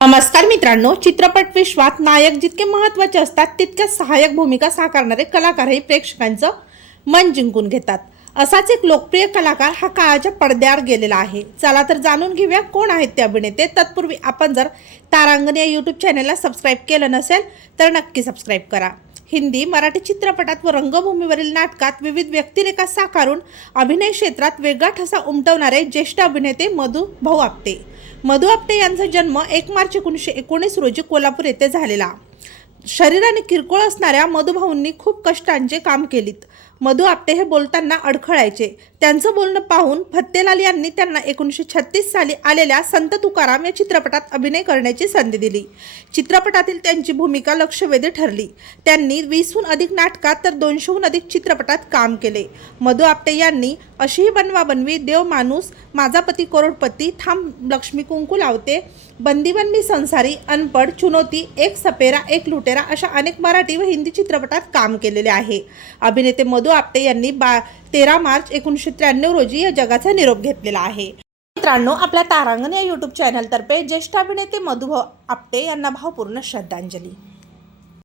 नमस्कार मित्रांनो चित्रपट विश्वात नायक जितके महत्त्वाचे असतात तितक्या सहाय्यक भूमिका साकारणारे कलाकारही प्रेक्षकांचं मन जिंकून घेतात. असाच एक लोकप्रिय कलाकार हा काळाच्या पडद्यावर गेलेला आहे. चला तर जाणून घेऊया कोण आहेत ते अभिनेते. तत्पूर्वी आपण जर तारांगण या यूट्यूब चॅनलला सबस्क्राईब केलं नसेल तर नक्की सबस्क्राईब करा. हिंदी मराठी चित्रपटात व रंगभूमीवरील नाटकात विविध व्यक्तिरेखा साकारून अभिनय क्षेत्रात वेगळा ठसा उमटवणारे ज्येष्ठ अभिनेते मधु भाऊ आपटे. मधु आपटे यांचा जन्म एक मार्च एकोणीसशे एकोणीस रोजी कोल्हापूर येथे झालेला. शरीराने किरकोळ असणाऱ्या मधुभाऊंनी खूप कष्टांचे काम केलीत. मधु आपटे हे बोलताना अडखळायचे. त्यांचं बोलणं पाहून फत्तेलाल यांनी त्यांना एकोणीसशे छत्तीस साली आलेल्या संत तुकाराम या चित्रपटात अभिनय करण्याची संधी दिली. चित्रपटातील त्यांची भूमिका लक्षवेधी ठरली. त्यांनी वीसहून अधिक नाटकात तर दोनशेहून अधिक चित्रपटात काम केले. मधु आपटे यांनी अशीही बनवा बनवी देव माणूस माझा पती करोडपती थांब लक्ष्मी कुंकू लावते बंदीबन मी संसारी अनपड चुनौती एक सपेरा एक तेरा अशा अनेक मराठी व हिंदी चित्रपटात काम केलेले आहे. अभिनेते मधु आपटे यांनी बा तेरा मार्च एकोणीसशे त्र्याण्णव रोजी या जगाचा निरोप घेतलेला आहे. मित्रांनो आपल्या तारांगण या यूट्यूब चॅनलतर्फे ज्येष्ठ अभिनेते मधुभाऊ आपटे यांना भावपूर्ण श्रद्धांजली.